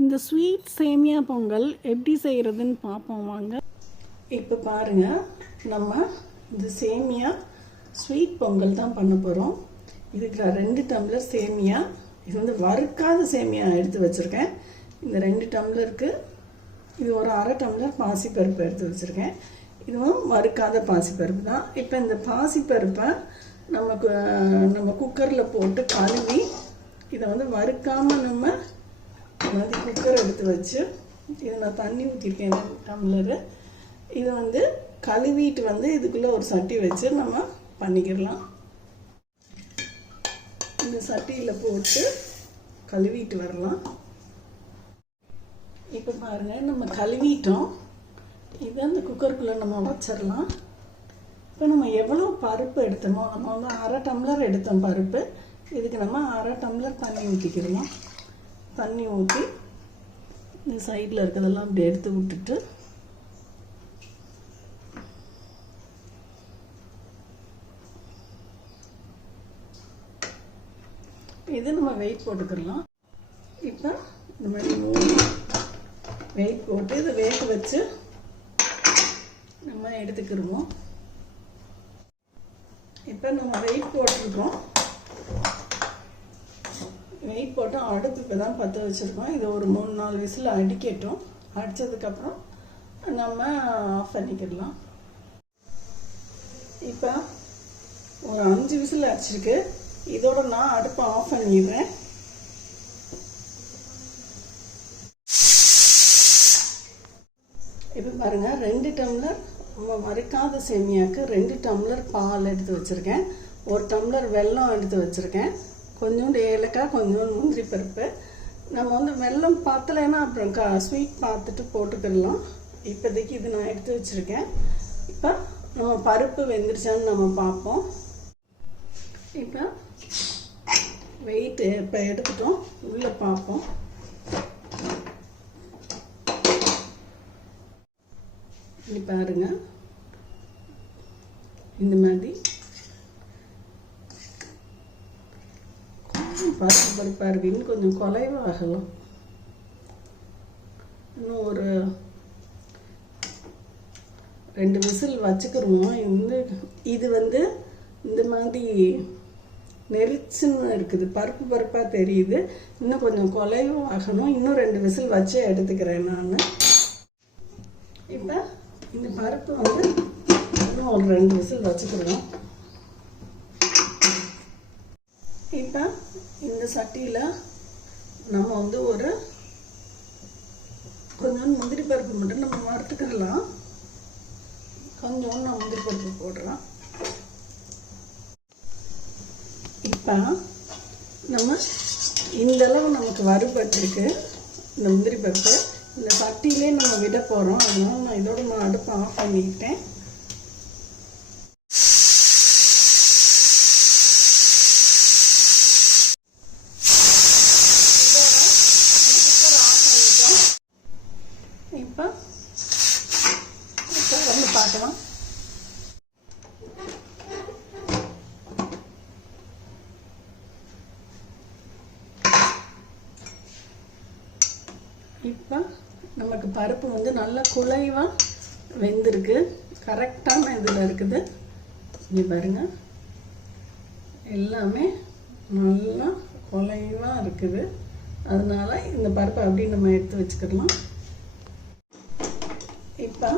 இந்த ஸ்வீட் சேமியா பொங்கல் எப்படி செய்கிறதுன்னு பார்ப்போம் வாங்க. இப்போ பாருங்கள் நம்ம இந்த சேமியா ஸ்வீட் பொங்கல் தான் பண்ண போகிறோம் இதுக்கு நான் ரெண்டு டம்ளர் சேமியா இது வந்து வறுக்காத சேமியா எடுத்து வச்சுருக்கேன். இந்த ரெண்டு டம்ளருக்கு இது ஒரு அரை டம்ளர் பாசிப்பருப்பு எடுத்து வச்சுருக்கேன். இதுவும் வறுக்காத பாசிப்பருப்பு தான். இப்போ இந்த பாசிப்பருப்பை நமக்கு நம்ம குக்கரில் போட்டு கழுவி இதை வந்து வறுக்காமல் நம்ம அதாவது குக்கர் எடுத்து வச்சு இதை நான் தண்ணி ஊற்றிருக்கேன் டம்ளரு இதை வந்து கழுவிட்டு வந்து இதுக்குள்ளே ஒரு சட்டி வச்சு நம்ம பண்ணிக்கிடலாம். இந்த சட்டியில் போட்டு கழுவிட்டு வரலாம். இப்போ பாருங்கள் நம்ம கழுவிட்டோம். இதை அந்த குக்கருக்குள்ளே நம்ம வச்சிடலாம். இப்போ நம்ம எவ்வளோ பருப்பு எடுத்தோமோ நம்ம வந்து அரை டம்ளர் எடுத்தோம் பருப்பு. இதுக்கு நம்ம அரை டம்ளர் தண்ணி ஊற்றிக்கிடலாம் தண்ணி ஊற்றி இந்த சைடில் இருக்கிறதெல்லாம் அப்படி எடுத்து விட்டுட்டு இது நம்ம வெயிட் போட்டுக்கிடலாம் இப்போ இந்த மாதிரி வெயிட் போட்டு இதை வேக வச்சு நம்ம எடுத்துக்கிடுவோம் இப்போ நம்ம வெயிட் போட்டிருக்கோம். வெயிட் போட்டு அடுப்பு இப்போ தான் பற்ற வச்சுருக்கோம். இது ஒரு மூணு நாலு விசில் அடிக்கட்டும். அடித்ததுக்கப்புறம் நம்ம ஆஃப் பண்ணிக்கிடலாம். இப்போ ஒரு அஞ்சு விசில் அடிச்சிருக்கு. இதோட நான் அடுப்பை ஆஃப் பண்ணிடுறேன். இப்போ பாருங்கள் ரெண்டு டம்ளர் மறுக்காத சேமியாவுக்கு ரெண்டு டம்ளர் பால் எடுத்து வச்சுருக்கேன். ஒரு டம்ளர் வெல்லம் எடுத்து வச்சுருக்கேன். கொஞ்சோண்டு ஏலக்காய் கொஞ்சோண்டு முந்திரி பருப்பு. நம்ம வந்து வெல்லம் பத்தலைன்னா அப்புறம் கா ஸ்வீட் பார்த்துட்டு போட்டுக்கிடலாம். இப்போதைக்கு இது நான் எடுத்து வச்சுருக்கேன். இப்போ நம்ம பருப்பு வெந்துருச்சான்னு நம்ம பார்ப்போம். இப்போ வெயிட்டு இப்போ எடுத்துட்டோம். உள்ளே பார்ப்போம். இது பாருங்க. இந்த மாதிரி. பருப்பு பருப்பாக இன்னும் கொஞ்சம் குலைவாகலாம். இன்னும் ஒரு ரெண்டு விசில் வச்சுக்கிருவோம் வந்து இது வந்து இந்த மாதிரி நெரிச்சுன்னு இருக்குது. பருப்பு பருப்பாக தெரியுது. இன்னும் கொஞ்சம் குலையும் ஆகணும் இன்னும் ரெண்டு விசில் வச்சு எடுத்துக்கிறேன் நான். இப்போ இந்த பருப்பு வந்து இன்னும் ஒரு ரெண்டு விசில் வச்சுக்கிறோம். இப்போ இந்த சட்டியில் நம்ம வந்து ஒரு கொஞ்சோண்டு முந்திரி பருப்பு மட்டும் நம்ம வறுத்துக்கிடலாம். கொஞ்சோண்டு நான் முந்திரி பருப்பு போடுறேன். இப்போ நம்ம இந்தளவு நமக்கு வறுபட்டிருக்கு இந்த முந்திரி பருப்பு. இந்த சட்டியிலே நம்ம விட போகிறோம் அதனால நான் இதோட நான் அடுப்பை ஆஃப் பண்ணிக்கிட்டேன் இப்போ இப்போ வந்து பார்க்கலாம் இப்போ நமக்கு பருப்பு வந்து நல்லா குலைவாக வெந்திருக்கு. கரெக்டான இதில் இருக்குது. இங்கே பாருங்கள் எல்லாமே நல்லா குலைவாக இருக்குது. அதனால் இந்த பருப்பை அப்படி நம்ம எடுத்து வச்சுக்கிடலாம். இப்போ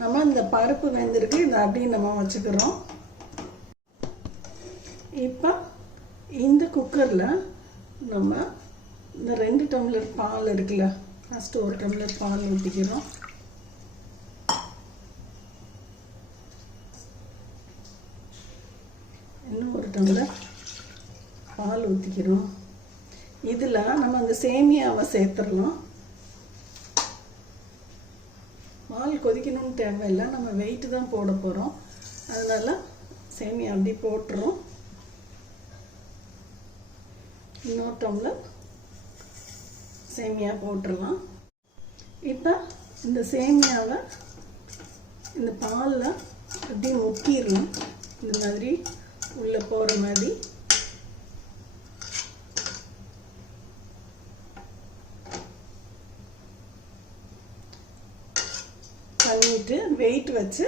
நம்ம இந்த பருப்பு வெந்திருக்கு இதை அப்படியே நம்ம வச்சுக்கிறோம் இப்போ இந்த குக்கரில் நம்ம இந்த ரெண்டு டம்ளர் பால் இருக்குல்ல ஃபஸ்ட்டு ஒரு டம்ளர் பால் ஊற்றிக்கிறோம் இன்னும் ஒரு டம்ளர் பால் ஊற்றிக்கிறோம் இதில் நம்ம அந்த சேமியாவை சேர்த்துடலாம். பால் கொதிக்கணும்னு தேவையில்லை நம்ம வெயிட்டு தான் போட போகிறோம் அதனால் சேமியா அப்படி போட்டுரும் இன்னொரு டம்ளர் சேமியா போட்டுடலாம். இப்போ இந்த சேமியாவை இந்த பாலில் அப்படியே முக்கிடலாம் இந்த மாதிரி உள்ளே போகிற மாதிரி. பண்ணிட்டு வெயிட் வச்சு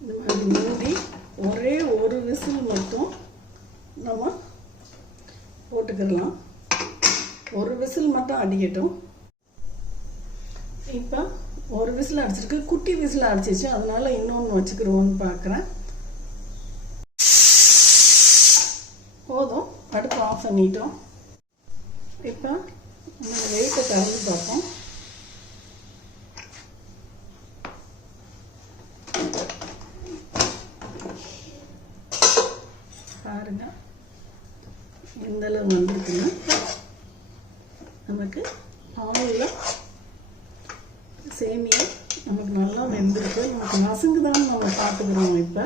இந்த மாதிரி மூடி ஒரே ஒரு விசில் மட்டும் நம்ம போட்டுக்கிடலாம். ஒரு விசில் மட்டும் அடிக்கட்டும். இப்போ ஒரு விசில் அடிச்சிருக்கு. குட்டி விசில் அடிச்சிச்சு அதனால இன்னொன்று வச்சுக்கிறோன்னு பார்க்குறேன் போதும். அடுப்பு ஆஃப் பண்ணிட்டோம். இப்போ நம்ம வெயிட்டை திறந்து பார்ப்போம் பாருங்க எந்த அளவு வந்திருக்குன்னு நமக்கு பாலில் சேமியா. நமக்கு நல்லா வெந்திருக்கு. நமக்கு நசுங்குதான்னு நம்ம பார்த்துக்கிறோம் இப்போ.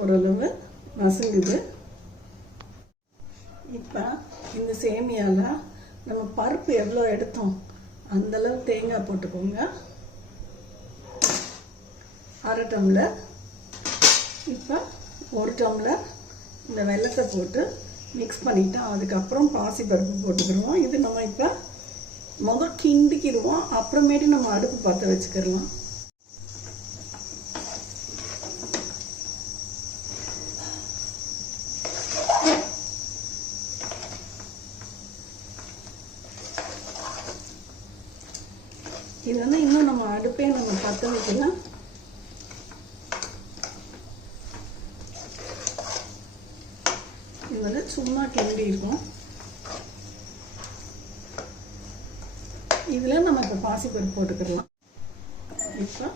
ஓரளவு நசுங்குது. இப்போ இந்த சேமியாவில் நம்ம பருப்பு எவ்வளோ எடுத்தோம்? அந்த அளவு தேங்காய் போட்டுக்கோங்க. அரை டம்ளர். இப்போ ஒரு டம்ளர் இந்த வெள்ளத்தை போட்டு மிக்ஸ் பண்ணிவிட்டு அதுக்கப்புறம் பாசி பருப்பு போட்டுக்கிடுவோம். இது நம்ம இப்போ முதல் கிண்டிக்கிடுவோம். அப்புறமேட்டு நம்ம அடுப்பு பற்ற வச்சுக்கிடலாம் இது வந்து இன்னும் நம்ம அடுப்பே நம்ம பற்ற வைக்கலாம் இது வந்து சும்மா கிண்டி இருக்கும். இதில் நம்ம இப்போ பாசிப்பருப்பு போட்டுக்கிடலாம். இப்போ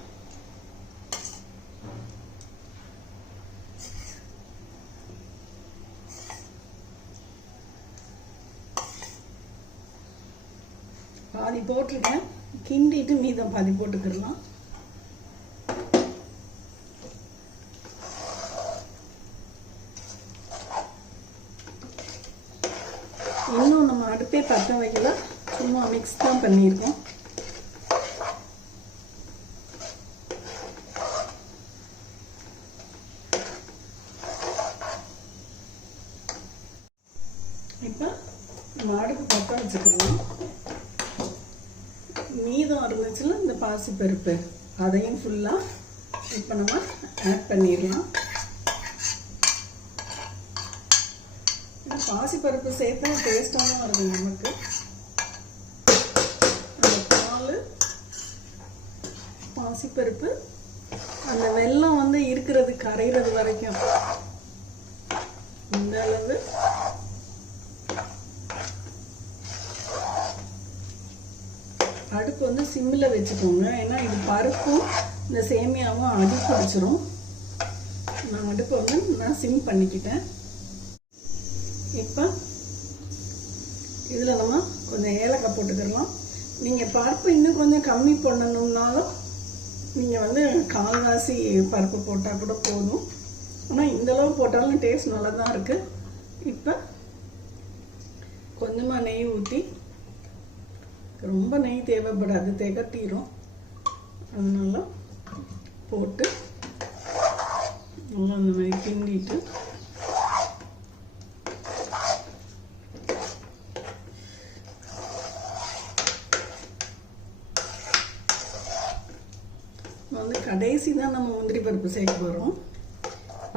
பாதி போட்டிருக்கேன். கிண்டிட்டு மீதம் பாதி போட்டுக்கிடலாம் இன்னும் நம்ம அடுப்பே பற்ற வைக்கல சும்மா மிக்ஸ் தான் பண்ணியிருக்கோம். இப்போ மாடுக்கு பட்டம் பற்ற வச்சுக்கலாம் மீதம் இருந்துச்சுன்னா இந்த பாசிப்பருப்பு அதையும் ஃபுல்லாக இப்போ நம்ம ஆட் பண்ணிடலாம். பாசிப்பருப்பு சேர்த்தா டேஸ்ட்டாகவும் இருக்கும் நமக்கு அந்த பால் பாசிப்பருப்பு அந்த வெள்ளம் வந்து இருக்கிறது கரைகிறது வரைக்கும். இந்த அளவு. அடுப்பு வந்து சிம்மில் வச்சுக்கோங்க. ஏன்னா இது பருப்பும் இந்த சேமியாவும் அடி பிடிச்சிரும் நான் அடுப்பை வந்து நான் சிம் பண்ணிக்கிட்டேன். இப்போ இதில் நம்ம கொஞ்சம் ஏலக்காய் போட்டுக்கிடலாம். நீங்கள் பருப்பு இன்னும் கொஞ்சம் கம்மி பண்ணணும்னாலும் நீங்கள் வந்து கால்வாசி பருப்பு போட்டால் கூட போதும். ஆனால் இந்த அளவு போட்டாலும் டேஸ்ட் நல்லா தான் இருக்குது இப்போ கொஞ்சமாக நெய் ஊற்றி ரொம்ப நெய் தேவைப்படாது திகட்டிடும் அதனால போட்டு நல்லா அந்த மாதிரி கிண்டிட்டு வந்து கடைசி தான் நம்ம முந்திரி பருப்பு சேர்க்க போகிறோம்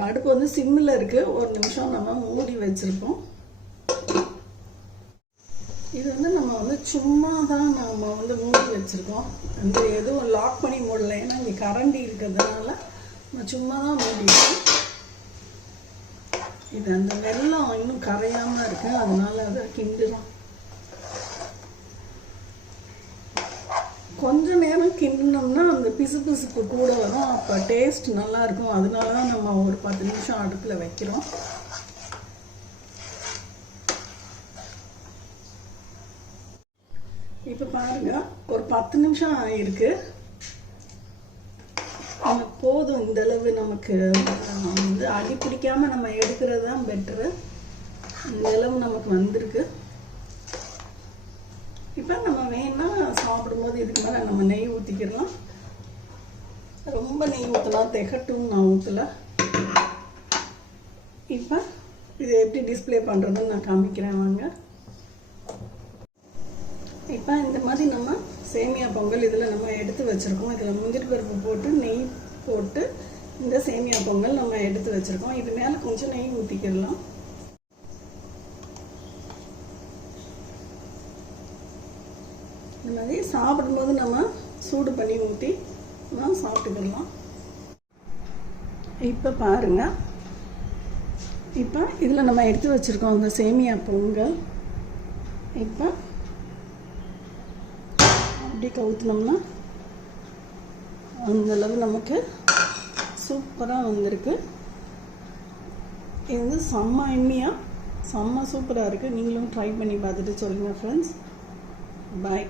அடுப்பு வந்து சிம்மில் இருக்குது ஒரு நிமிஷம் நம்ம மூடி வச்சுருப்போம். இது வந்து நம்ம வந்து சும்மா தான் நம்ம வந்து மூடி வச்சுருக்கோம். அந்த எதுவும் லாக் பண்ணி மூடல. ஏன்னா இங்கே கரண்டி இருக்கிறதுனால நம்ம சும்மா தான் மூடிட்டோம் இது அந்த வெள்ளம் இன்னும் கரையாமல் இருக்குது அதனால அதை கிண்டுறோம். தின்னோம்னா அந்த பிசு பிசுப்பு கூட வரும். அப்போ டேஸ்ட் நல்லாயிருக்கும் அதனால தான் நம்ம ஒரு பத்து நிமிஷம் அடுப்பில் வைக்கிறோம். இப்போ பாருங்க ஒரு பத்து நிமிஷம் ஆயிருக்கு. நமக்கு போதும். இந்த அளவு நமக்கு வந்து அடி பிடிக்காமல் நம்ம எடுக்கிறது தான் பெட்ரு இந்த அளவு நமக்கு வந்திருக்கு. இப்போ நம்ம வேணா சாப்பிடும்போது இதுக்கு மேலே நம்ம நெய் ஊற்றிக்கிடலாம் ரொம்ப நெய் ஊற்றலாம் திகட்டும் நான் ஊற்றல இப்போ இது எப்படி டிஸ்ப்ளே பண்ணுறதுன்னு நான் காமிக்கிறேன் வாங்க. இப்போ இந்த மாதிரி நம்ம சேமியா பொங்கல் இதில் நம்ம எடுத்து வச்சுருக்கோம். இதில் முந்திரி பருப்பு போட்டு நெய் போட்டு இந்த சேமியா பொங்கல் நம்ம எடுத்து வச்சுருக்கோம். இது மேலே கொஞ்சம் நெய் ஊற்றிக்கிடலாம் இந்த மாதிரி சாப்பிடும்போது நம்ம சூடு பண்ணி ஊற்றி நம்ம சாப்பிட்டுக்கிடலாம் இப்போ பாருங்க. இப்போ இதில் நம்ம எடுத்து வச்சுருக்கோம் அந்த சேமியா பொங்கல். இப்போ அப்படி கவுத்துனோம்னா அந்தளவு நமக்கு சூப்பராக வந்திருக்கு. இது வந்து செம்ம எண்ணியாக செம்ம சூப்பராக இருக்குது நீங்களும் ட்ரை பண்ணி பார்த்துட்டு சொல்லுங்கள் ஃப்ரெண்ட்ஸ் பாய்